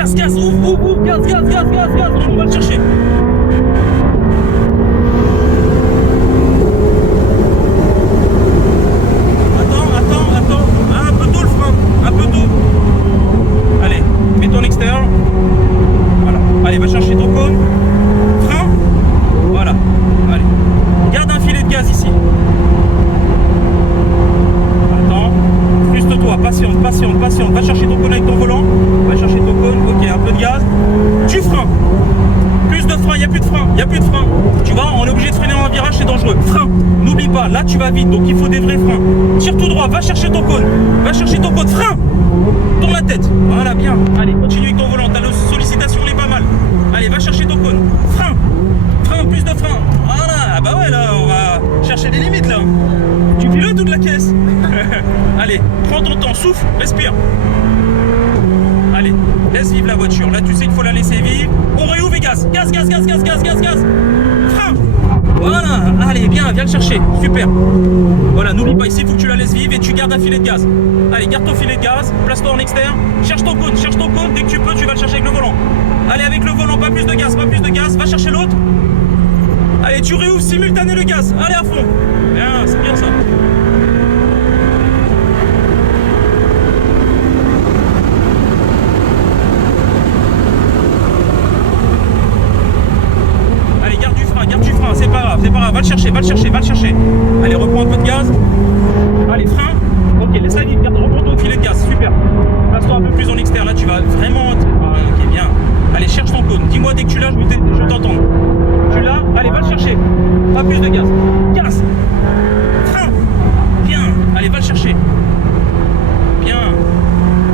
gaz, gaz, ouvre, gaz, gaz, gaz, gaz, gaz, on va le chercher. Attends, ah, un peu tôt le frein, un peu tôt. Allez, mets-toi en extérieur. Voilà, allez, va chercher ton cône. Frein, voilà, allez. Garde un filet de gaz ici. Attends, fruste-toi, patiente, va chercher ton cône avec ton volant. Va chercher ton cône, ok, un peu de gaz. Tu freins. Plus de frein, il n'y a plus de frein. Tu vois, on est obligé de freiner dans un virage, c'est dangereux. Frein, n'oublie pas, là tu vas vite, donc il faut des vrais freins. Tire tout droit, va chercher ton cône, frein. Tourne la tête, voilà, bien. Allez, continue avec ton volant, ta sollicitation elle est pas mal. Allez, va chercher ton cône, frein, plus de frein. Voilà, ah bah ouais, là, on va chercher des limites là. Tu pilotes toute la caisse. Allez, prends ton temps, souffle, respire. Allez, laisse vivre la voiture. Là, tu sais qu'il faut la laisser vivre. On réouvre et gaz. Gaz. Frein. Voilà. Allez, viens le chercher. Super. Voilà, n'oublie pas ici, il faut que tu la laisses vivre et tu gardes un filet de gaz. Allez, garde ton filet de gaz. Place-toi en externe. Cherche ton cône. Dès que tu peux, tu vas le chercher avec le volant. Allez, avec le volant, pas plus de gaz. Va chercher l'autre. Allez, tu réouvres simultané le gaz. Allez, à fond. Bien, c'est bien ça. C'est pas grave, va le chercher. Allez, reprends un peu de gaz. Allez, frein. Ok, laisse-la vivre, reprends ton filet de gaz, super. Place-toi un peu plus en externe, là tu vas vraiment... Ah, ok, bien. Allez, cherche ton cône. Dis-moi dès que tu l'as, je t'entends. Tu l'as? Allez, va le chercher. Pas plus de gaz. Gaz. Frein. Bien. Allez, va le chercher. Bien.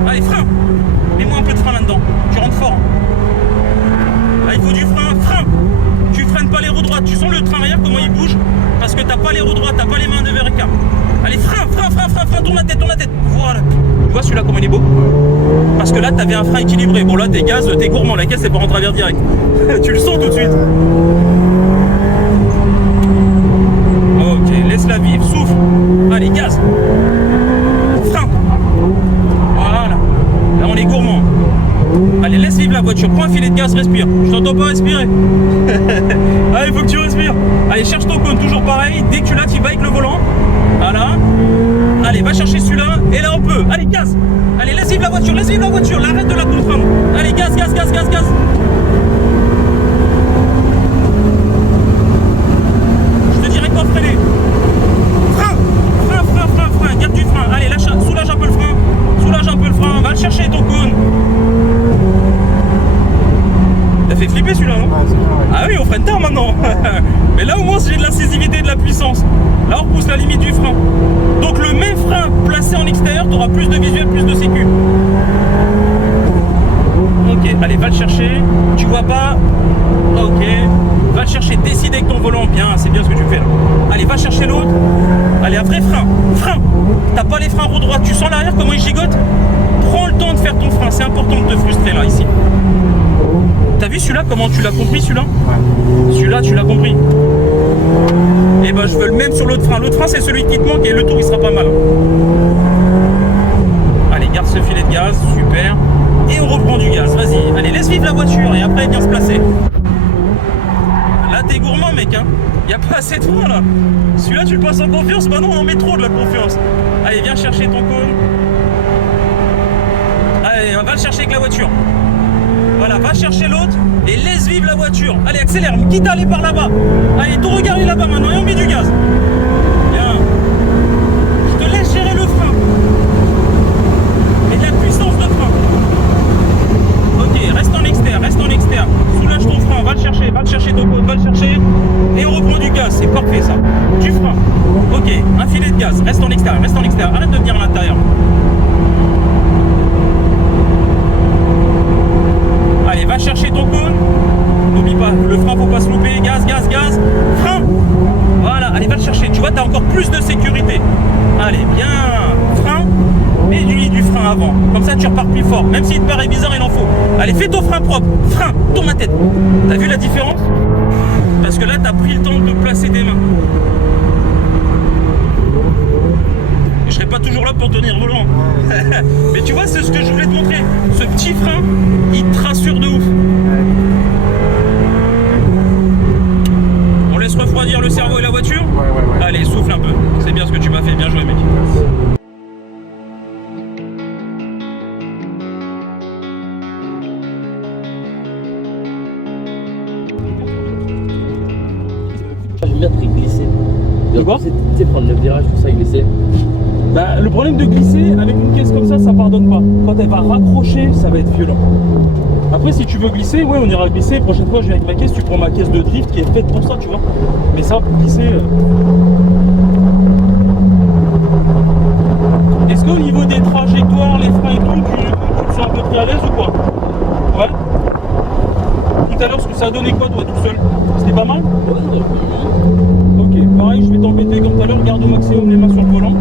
Allez, frein. Mets-moi un peu de frein là-dedans. Tu rentres fort. Là, il faut du frein. Tu freines pas les roues droites, tu sens le train arrière comment il bouge parce que t'as pas les roues droites, t'as pas les mains de vers écart. Allez, frein, tourne la tête. Voilà. Tu vois celui-là comment il est beau? Parce que là t'avais un frein équilibré. Bon là t'es gaz, t'es gourmand, la caisse c'est pas en travers direct. Tu le sens tout de suite. Ok, laisse-la vivre, souffle. Allez, gaz. Frein. Voilà. Là on est gourmand. Allez, laisse vivre la voiture, prends un filet de gaz, respire. Je t'entends pas respirer. Allez, il faut que tu respires. Allez, cherche ton cône, toujours pareil. Dès que tu l'as, tu vas avec le volant. Voilà. Allez, va chercher celui-là. Et là, on peut. Allez, gaz. Allez, laisse vivre la voiture. Arrête de la contraindre. Allez, gaz. Je te dirais quoi freiner. Frein. Garde du frein. Allez, lâche, soulage un peu le frein. Va le chercher ton cône. T'as fait flipper celui-là, non? Ah oui, on freine tard maintenant. Mais là au moins j'ai de l'incisivité et de la puissance. Là on pousse la limite du frein. Donc le même frein placé en extérieur, tu auras plus de visuel, plus de sécu. Ok, allez, va le chercher. Tu vois pas? Ok. Va le chercher, décide avec ton volant. Bien, c'est bien ce que tu fais là. Allez, va chercher l'autre. Allez, un vrai frein. T'as pas les freins roue droite, tu sens l'arrière comment il gigote? Prends le temps de faire ton frein, c'est important de te frustrer là, ici. T'as vu celui-là, comment tu l'as compris celui-là? Celui-là, tu l'as compris. Et ben je veux le même sur l'autre frein. L'autre frein c'est celui qui te manque et le tour il sera pas mal. Allez, garde ce filet de gaz, super. Et on reprend du gaz, vas-y. Allez, laisse vivre la voiture et après viens se placer. Là t'es gourmand mec, hein. Y a pas assez de frein là. Celui-là tu le passes en confiance, bah non on en met trop de la confiance. Allez, viens chercher ton cône. Allez, on va le chercher avec la voiture. Voilà, va chercher l'autre et laisse vivre la voiture. Allez, accélère, quitte à aller par là-bas. Allez, ton regard est là-bas maintenant et on met du gaz. Bien. Je te laisse gérer le frein. Et de la puissance de frein. Ok, reste en externe. Soulage ton frein, va le chercher ton cône, va le chercher. Et on reprend du gaz, c'est parfait ça. Du frein. Ok, un filet de gaz, reste en extérieur. Arrête de venir à l'intérieur. Allez, va chercher ton cône. N'oublie pas, le frein, faut pas se louper. Gaz. Frein. Voilà, allez, va le chercher. Tu vois, tu as encore plus de sécurité. Allez, bien. Frein. Mets du frein avant. Comme ça, tu repars plus fort. Même s'il te paraît bizarre, il en faut. Allez, fais ton frein propre. Frein, tourne la tête. T'as vu la différence? Parce que là, tu as pris le temps de placer tes mains. Et je serai pas toujours là pour tenir le volant. Mais tu vois, c'est ce que je voulais te montrer. Ce petit frein, il te rassure de ouf. On laisse refroidir le cerveau et la voiture. Ouais. Allez, souffle un peu. C'est bien ce que tu m'as fait. Bien joué, mec. J'aime bien très glisser. De quoi? Tu sais, prendre le virage, tout ça, glisser. Bah, le problème de glisser avec une caisse comme ça pardonne pas. Quand elle va raccrocher, ça va être violent. Après, si tu veux glisser, ouais, on ira glisser. Prochaine fois, je viens avec ma caisse, tu prends ma caisse de drift qui est faite pour ça, tu vois. Mais ça, glisser. Est-ce qu'au niveau des trajectoires, les freins et tout, tu te sens un peu très à l'aise ou quoi? Ouais. Tout à l'heure, ce que ça a donné quoi, toi, tout seul? C'était pas mal? Ouais, Ok, pareil, je vais t'embêter comme tout à l'heure. Garde au maximum les mains sur le volant.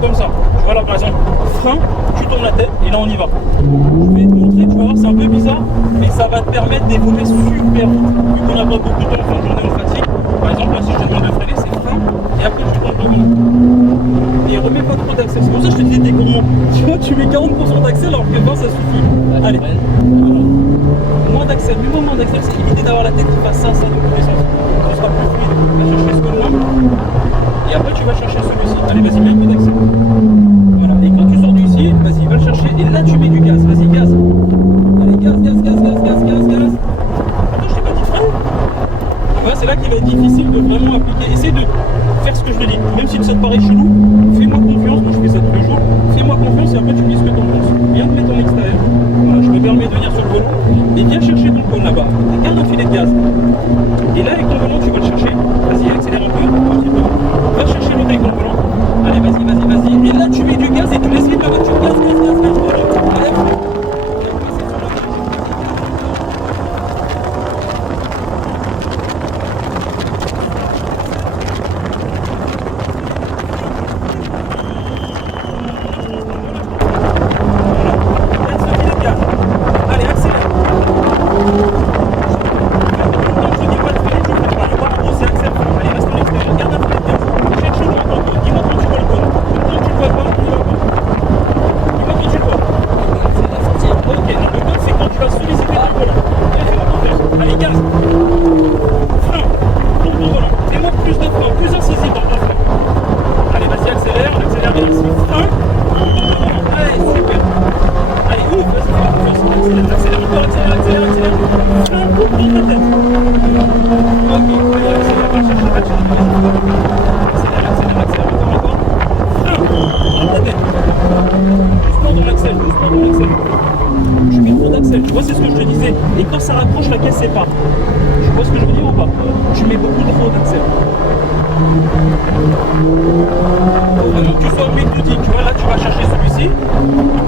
Comme ça, tu vois là par exemple, frein, tu tournes la tête et là on y va. Je vais te montrer, tu vas voir, c'est un peu bizarre, mais ça va te permettre d'évoluer super vite. Vu qu'on n'a pas beaucoup de temps en fin de journée, on fatigue. Par exemple, là si je te demande de freiner, c'est frein et après tu tournes le volant. Et remets pas trop d'accès. C'est pour ça que je te disais t'es gourmand. Tu vois, tu mets 40% d'accès alors que 20 ça suffit. Allez, voilà. Moins d'accès, mets-moi moins d'accès, c'est éviter d'avoir la tête qui fasse ça dans tous les sens. Ce sera plus fluide. Va chercher ce code-là. Et après tu vas chercher celui-ci. Allez, vas-y, mets un peu d'accès. Voilà, et quand tu sors d'ici, vas-y, va le chercher. Et là tu mets du gaz, vas-y, gaz. Allez, gaz. Attends, je t'ai pas dit frein. Voilà, c'est là qu'il va être difficile de vraiment appliquer. Essaye de faire ce que je te dis. Même si ça te paraît chelou, fais-moi confiance. Moi je fais ça tous les jours. Fais-moi confiance et après tu me dis ce que t'en penses. Viens te mettre en extérieur. Voilà, je me permets de venir sur le volant. Et viens chercher ton cône là-bas. Garde un filet de gaz. Et là avec ton volant tu vas le chercher. Vas-y, accélère un peu. Va chercher l'autre avec ton volant. Allez, vas-y. Et là tu mets du gaz et tu laisses vite la voiture. Gaz. Voilà. Allez. Tu vois, c'est ce que je te disais. Et quand ça raccroche, la caisse sépare. Tu vois ce que je veux dire ou pas? Tu mets beaucoup trop d'accès. Donc tu sois méthodique. Tu vois, là, tu vas chercher celui-ci.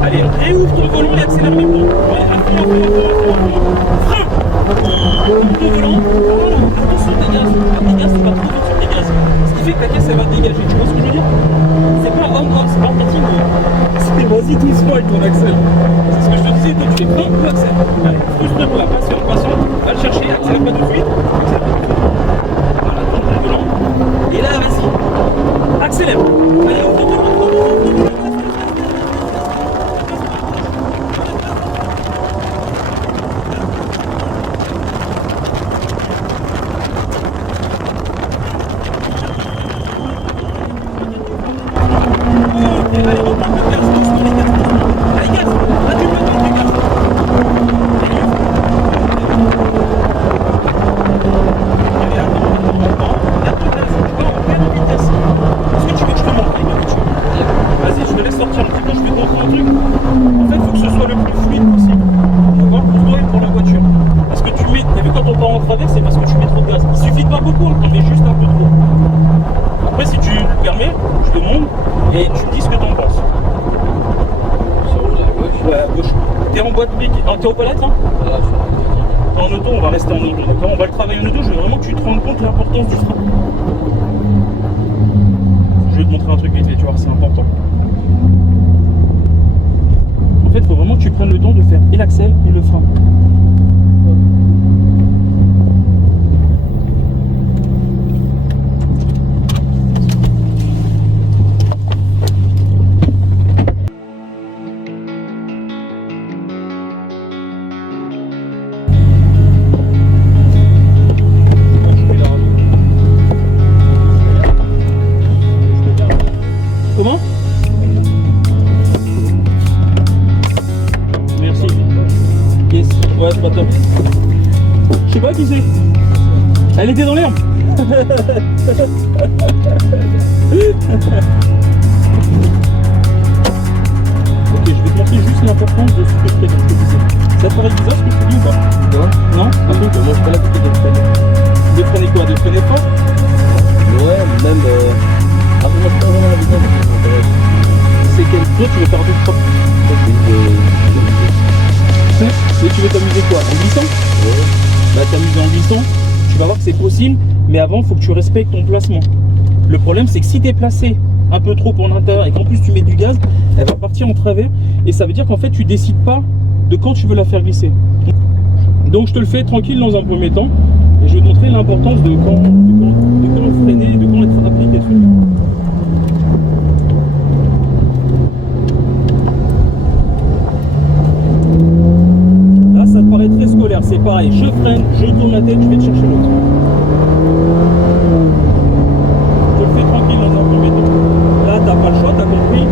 Allez, réouvre ton volant et accélère même temps. Ouais, frein. Ton volant. Voilà, attention tes gaz. Les gaz, c'est pas trop vite sur tes gaz. Ce qui fait que la caisse, elle va te dégager. Tu vois ce que je veux dire? C'est pas on-off, c'est pas en c'est vas-y doucement avec ton accès. C'est ce que je te fermé, je te montre, et tu me dis ce que t'en penses. Sur rouge à gauche. Ouais, à gauche. T'es en boîte mécanique, t'es au palette, hein? Voilà, je suis En auto, on va rester en auto, d'accord? On va le travailler en auto, je veux vraiment que tu te rendes compte de l'importance du frein. Je vais te montrer un truc vite fait, tu vois, c'est important. En fait, il faut vraiment que tu prennes le temps de faire et l'axel et le frein. Comment? Merci. Yes. Ouais, c'est pas top. Je sais pas qui c'est. Elle était dans l'herbe. Ok, je vais te montrer juste l'importance de ce que je fais, comme je te disais. Ça te paraît bizarre ce que je te dis ou pas? Non. Non? Moi, je suis pas l'habitude de freiner. De freiner quoi? De freiner fort? Ouais, même. Après, moi, je suis pas vraiment l'habitude de freiner. C'est quel? Toi, tu veux faire du propre. Et tu veux t'amuser quoi? En glissant? Ouais. Bah t'amuser en glissant, tu vas voir que c'est possible, mais avant il faut que tu respectes ton placement. Le problème c'est que si tu es placé un peu trop pour l'intérieur et qu'en plus tu mets du gaz, elle va partir en travers et ça veut dire qu'en fait tu décides pas de quand tu veux la faire glisser. Donc je te le fais tranquille dans un premier temps et je vais te montrer l'importance de quand freiner et de quand être appliqué dessus. Là ça te paraît très scolaire, c'est pareil, je freine, je tourne la tête, je vais te chercher l'autre. Je le fais tranquille dans un premier temps. Là t'as pas le choix, t'as compris,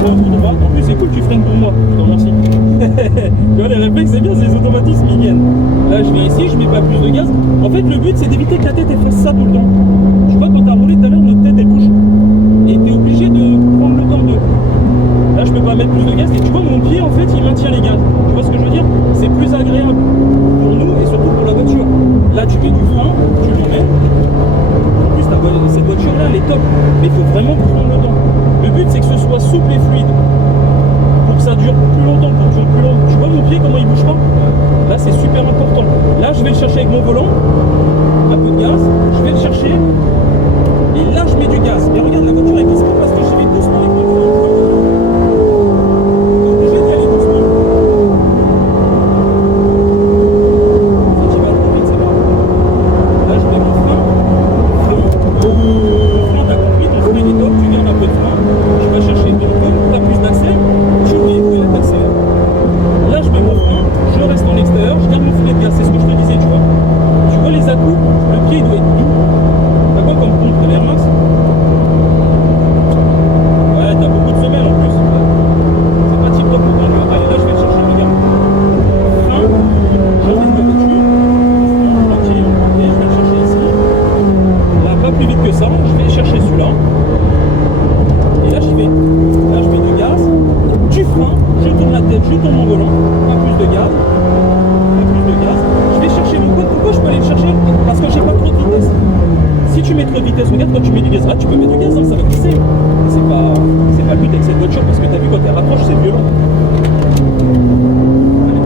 frein tout droit, en plus c'est cool, tu freines pour moi, je te remercie. Tu vois les réflexes c'est bien, c'est les automatismes ils viennent. Là je viens ici, je mets pas plus de gaz. En fait le but c'est d'éviter que la tête elle fasse ça tout le temps. Tu vois quand t'as roulé tout à l'heure, notre tête elle bouge. Et t'es obligé de prendre le temps de... Là je peux pas mettre plus de gaz et tu vois mon pied en fait il maintient les gaz. Tu vois ce que je veux dire? C'est plus agréable pour nous et surtout pour la voiture. Là tu mets du frein, tu le mets. En plus cette voiture là elle est top. Mais il faut vraiment prendre le temps. Le but c'est que ce soit souple et fluide. Pour que ça dure plus longtemps, pour que ça dure plus longtemps. Tu vois mon pied comment il bouge pas? Là c'est super important. Là je vais le chercher avec mon volant. Un peu de gaz, je vais le chercher. Et là je mets du gaz. Et regarde la voiture elle glisse pas parce que je vais doucement avec mon volant. Regarde quand tu mets du gaz, là tu peux mettre du gaz, hein, ça va glisser. C'est pas le but avec cette voiture parce que tu as vu quand elle rapproche c'est violent. Allez.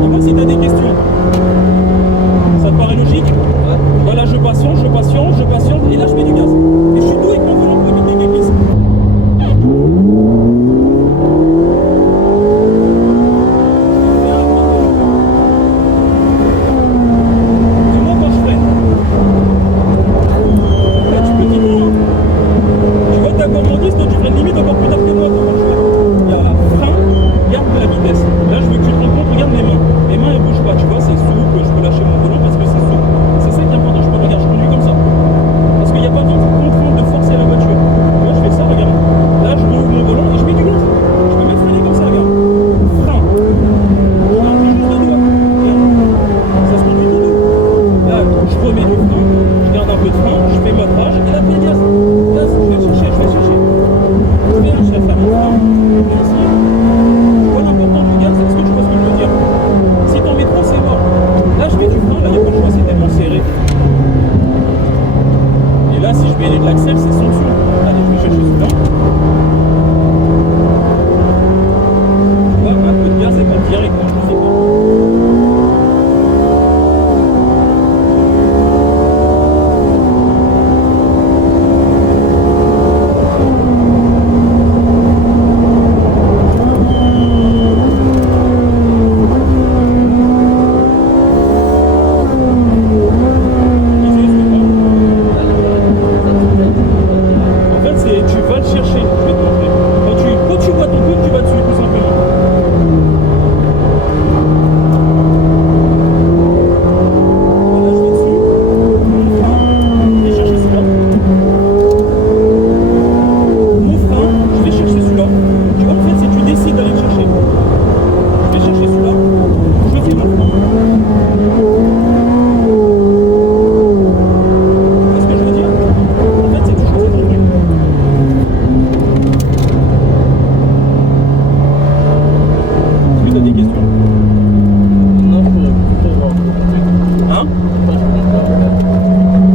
Dis-moi si tu as des questions. Ça te paraît logique? Ouais. Voilà, je patiente, et là je mets du gaz. Et je suis doux avec mon volant pour éviter qu'il glisse. L'axel c'est sanction. Allez, je vais chercher celui-là. Tu vois, un peu de gaz, c'est pas direct, je sais pas. En fait, c'est tu vas le chercher, je vais te montrer. Quand tu vois ton cône, tu vas dessus, tout simplement. Voilà, je vais dessus. Mon frein, je vais chercher celui-là. Mon frein, je vais chercher celui-là. Tu vois, en fait, c'est tu décides d'aller le chercher. Je vais chercher celui-là. Je fais mon frein. Tu vois ce que je veux dire? En fait, c'est tu choisis ton truc. Est-ce que tu as des questions? Non, je peux voir. Hein?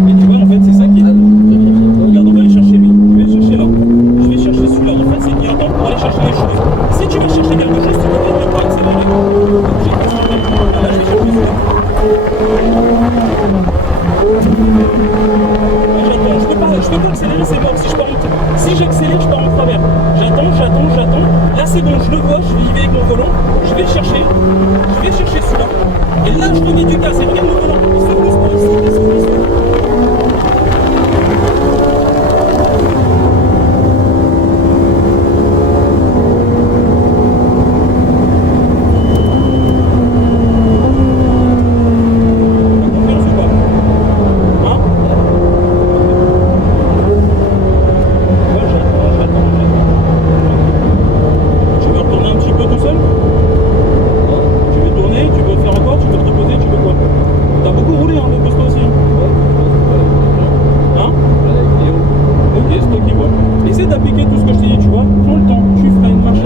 Et tu vois, en fait, c'est ça qui est. Regarde, on va aller chercher lui. Je vais le chercher là. Je vais chercher celui-là. En fait, c'est qu'il y a un temps pour aller chercher les choses. Si tu vas chercher quelque chose, tu peux ne pas accélérer. Donc, j'ai concentré. Là, je vais chercher celui-là. Là, j'attends. Je peux pas accélérer, c'est mort. Si j'accélère, je pars en travers. J'attends. Là, c'est bon, je le vois, je vais y vais avec mon volant. Je vais le chercher. Je vais chercher celui-là. Et là, je remets du gaz. Et regarde mon volant. Il s'ouvre doucement, il s'ouvre. Confiance ou pas? Hein? Ouais, j'attends. Tu veux retourner un petit peu tout seul? Tu veux tourner? Tu veux faire encore? Tu veux te reposer? Tu veux quoi? T'as beaucoup roulé, hein, repose-toi aussi. Hein? Ok, c'est toi qui vois. Essaie d'appliquer tout ce que je t'ai dit, tu vois. Prends le temps, tu feras une marche.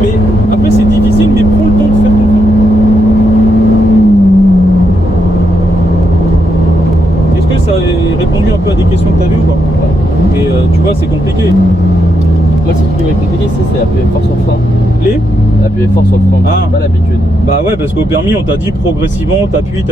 Mais après, c'est difficile, mais prends le temps de faire ton temps. Est-ce que ça a répondu un peu à des questions que tu as vues ou pas? Et tu vois, c'est compliqué. Moi, ce qui m'est compliqué, c'est appuyer fort sur le frein. Les? Appuyer fort sur le frein, Ah. j'ai pas l'habitude. Bah ouais, parce qu'au permis, on t'a dit progressivement, t'appuies.